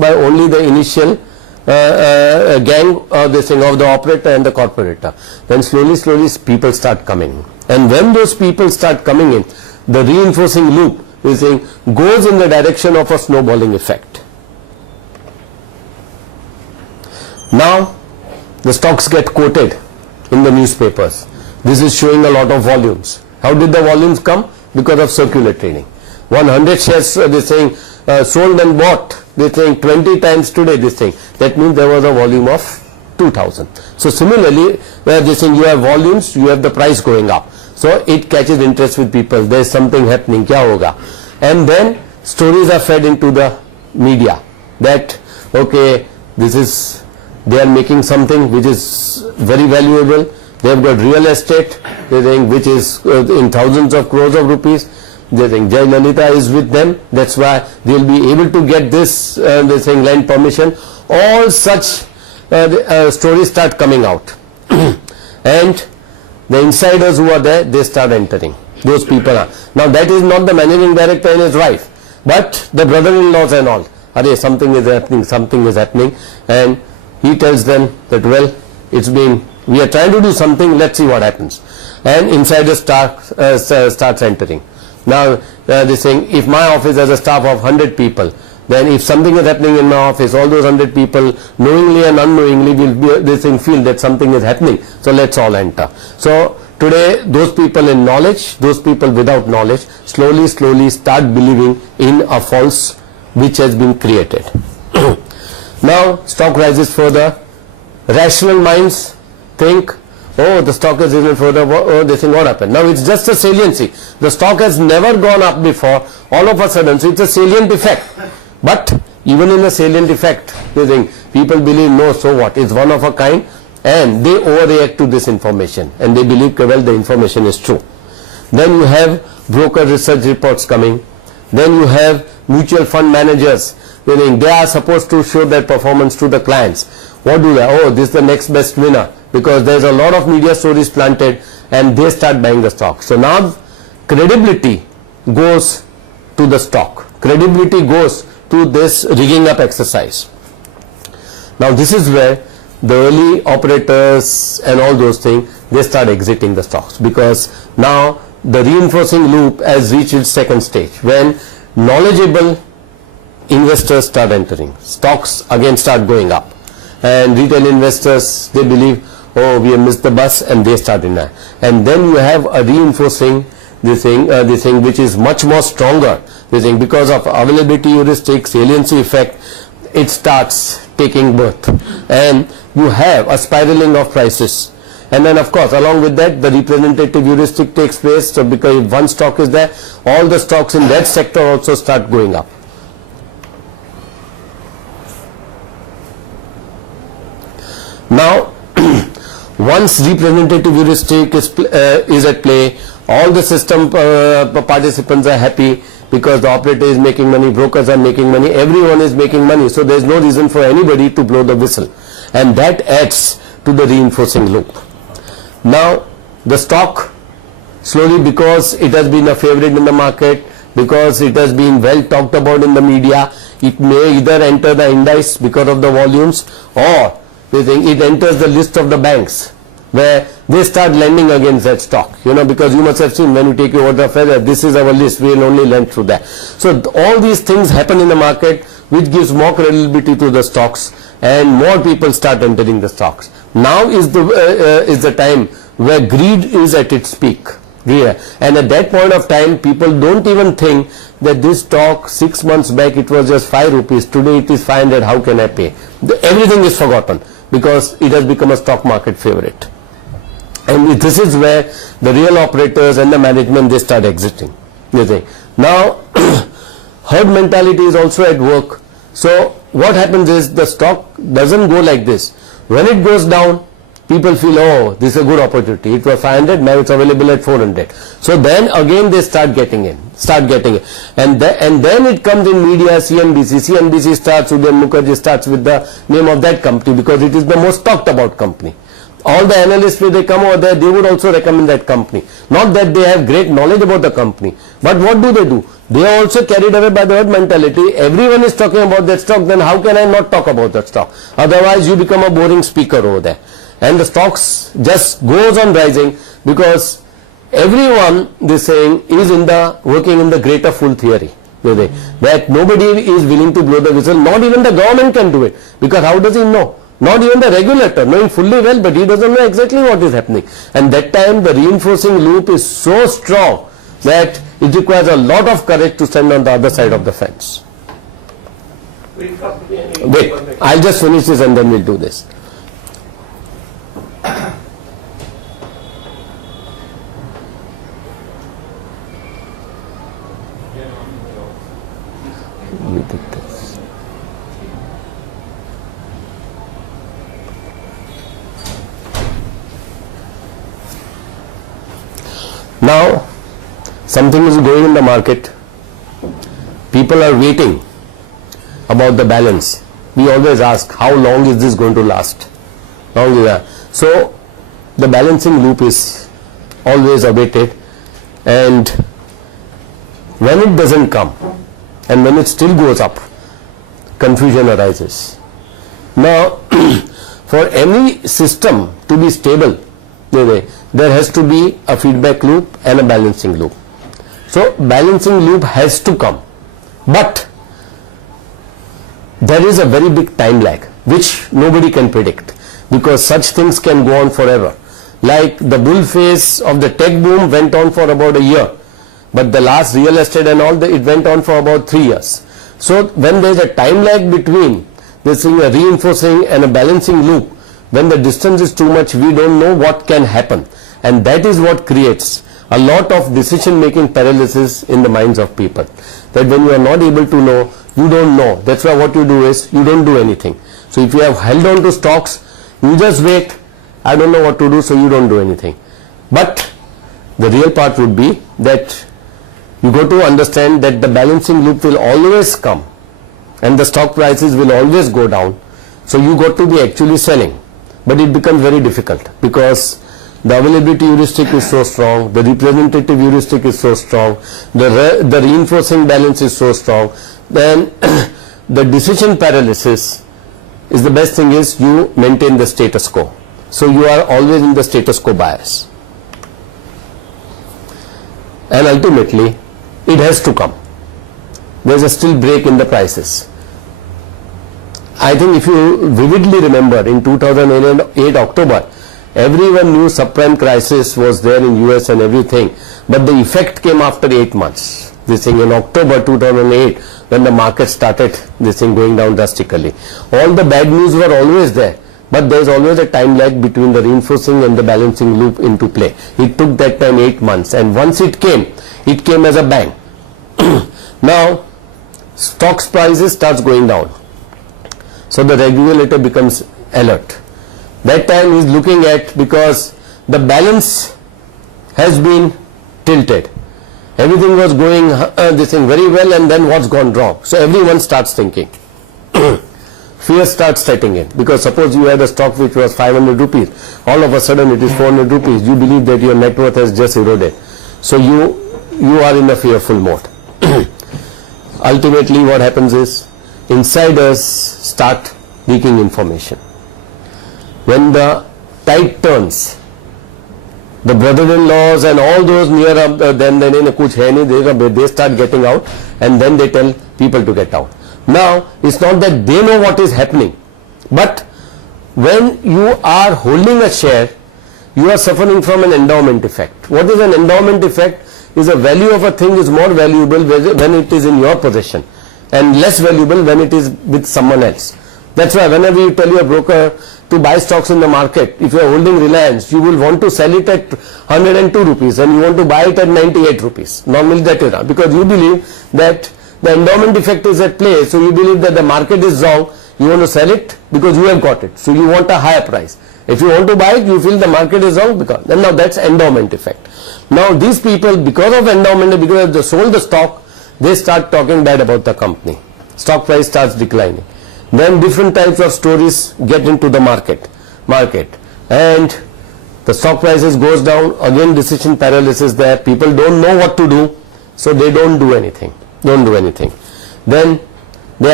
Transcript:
by only the initial gang this thing of the operator and the corporator. Then slowly people start coming, and when those people start coming in, the reinforcing loop is saying goes in the direction of a snowballing effect. Now the stocks get quoted in the newspapers. This is showing a lot of volumes. How did the volumes come? Because of circular trading. 100 shares they're saying sold and bought, they're saying 20 times today this thing. That means there was a volume of 2000. So similarly, where they're saying you have volumes, you have the price going up. So it catches interest with people. There is something happening. Kya hoga? And then stories are fed into the media that okay, this is, they are making something which is very valuable. They have got real estate, they think, which is in thousands of crores of rupees. They think Jai Lalita is with them. That's why they will be able to get this they saying land permission. All such stories start coming out, and the insiders who are there, they start entering. Those people are now. That is not the managing director and his wife, but the brother-in-laws and all. Are something is happening, something is happening, and he tells them that well, it's been. We are trying to do something. Let's see what happens. And insiders starts entering. Now they're saying if my office has a staff of 100 people, then if something is happening in my office, all those 100 people knowingly and unknowingly will be, they think, feel that something is happening. So let's all enter. So today those people in knowledge, those people without knowledge, slowly start believing in a false which has been created. Now stock rises further. Rational minds think, oh, the stock has risen further, oh, they think what happened? Now it's just a saliency. The stock has never gone up before, all of a sudden, so it's a salient effect. But even in a salient effect, they think, people believe, no, so what, it's one of a kind, and they overreact to this information, and they believe, well, the information is true. Then you have broker research reports coming, then you have mutual fund managers, meaning they are supposed to show their performance to the clients. What do they? Oh, this is the next best winner, because there's a lot of media stories planted, and they start buying the stock. So now credibility goes to the stock. Credibility goes to this rigging up exercise. Now this is where the early operators and all those things, they start exiting the stocks, because now the reinforcing loop has reached its second stage, when knowledgeable investors start entering. Stocks again start going up, and retail investors, they believe, oh, we have missed the bus, and they start in that. And then you have a reinforcing this thing which is much more stronger, this thing, because of availability heuristic, saliency effect, it starts taking birth, and you have a spiraling of prices. And then of course along with that the representative heuristic takes place. So because if one stock is there, all the stocks in that sector also start going up. Now once representative heuristic is at play, all the system participants are happy, because the operator is making money, brokers are making money, everyone is making money, so there is no reason for anybody to blow the whistle, and that adds to the reinforcing loop. Now the stock slowly, because it has been a favorite in the market, because it has been well talked about in the media, it may either enter the index because of the volumes, or they think it enters the list of the banks, where they start lending against that stock, because you must have seen when you take your order of feather, this is our list, we will only lend through that. So all these things happen in the market, which gives more credibility to the stocks, and more people start entering the stocks. Now is the time where greed is at its peak. Yeah. And at that point of time, people don't even think that this stock 6 months back it was just 5 rupees, today it is 500, how can I pay? Everything is forgotten, because it has become a stock market favorite. And this is where the real operators and the management, they start exiting. Now herd mentality is also at work. So what happens is the stock doesn't go like this. When it goes down, people feel, oh, this is a good opportunity. It was 500, now it's available at 400. So then again they start getting in. And then it comes in media, CNBC starts, Udyan Mukherjee starts with the name of that company, because it is the most talked about company. All the analysts, when they come over there, they would also recommend that company. Not that they have great knowledge about the company, but what do? They are also carried away by the herd mentality. Everyone is talking about that stock, then how can I not talk about that stock? Otherwise, you become a boring speaker over there. And the stocks just goes on rising because everyone, they saying, is working in the greater fool theory. That nobody is willing to blow the whistle. Not even the government can do it. Because how does he know? Not even the regulator, knowing fully well, but he doesn't know exactly what is happening. And that time the reinforcing loop is so strong that it requires a lot of courage to stand on the other side of the fence. Wait, I'll just finish this and then we'll do this. Now, something is going in the market. People are waiting about the balance. We always ask, how long is this going to last? So, the balancing loop is always awaited, and when it doesn't come, and when it still goes up, confusion arises. Now, for any system to be stable, there has to be a feedback loop and a balancing loop. So balancing loop has to come, but there is a very big time lag which nobody can predict, because such things can go on forever. Like the bull phase of the tech boom went on for about a year, but the last real estate and all, it went on for about 3 years. So when there is a time lag between this thing, a reinforcing and a balancing loop, when the distance is too much, we don't know what can happen, and that is what creates a lot of decision making paralysis in the minds of people. That when you are not able to know, you don't know. That's why what you do is you don't do anything. So if you have held on to stocks, you just wait, I don't know what to do, so you don't do anything. But the real part would be that you got to understand that the balancing loop will always come and the stock prices will always go down. So you got to be actually selling. But it becomes very difficult because the availability heuristic is so strong, the representative heuristic is so strong, the reinforcing balance is so strong, then the decision paralysis is the best thing is you maintain the status quo. So you are always in the status quo bias. And ultimately, it has to come. There is a still break in the prices. I think if you vividly remember, in 2008 October, everyone knew subprime crisis was there in US and everything, but the effect came after 8 months. This thing in October 2008, when the market started this thing going down drastically. All the bad news were always there, but there is always a time lag between the reinforcing and the balancing loop into play. It took that time 8 months, and once it came as a bang. Now, stocks prices starts going down. So the regulator becomes alert. That time he is looking at, because the balance has been tilted. Everything was going this thing very well, and then what's gone wrong? So everyone starts thinking. Fear starts setting in, because suppose you had a stock which was 500 rupees, all of a sudden it is 400 rupees, you believe that your net worth has just eroded. So you are in a fearful mode. Ultimately what happens is, insiders start leaking information. When the tide turns, the brother-in-laws and all those near them, they start getting out, and then they tell people to get out. Now, it's not that they know what is happening, but when you are holding a share, you are suffering from an endowment effect. What is an endowment effect? Is the value of a thing is more valuable when it is in your possession, and less valuable when it is with someone else. That's why whenever you tell your broker to buy stocks in the market, if you are holding Reliance, you will want to sell it at 102 rupees and you want to buy it at 98 rupees. Normally that is not, because you believe that the endowment effect is at play, so you believe that the market is wrong, you want to sell it because you have got it, so you want a higher price. If you want to buy it, you feel the market is wrong, because then now that's endowment effect. Now these people, because of endowment, because they sold the stock, they start talking bad about the company. Stock price starts declining. Then different types of stories get into the market. and the stock prices goes down, again decision paralysis there, people don't know what to do, so they don't do anything. Then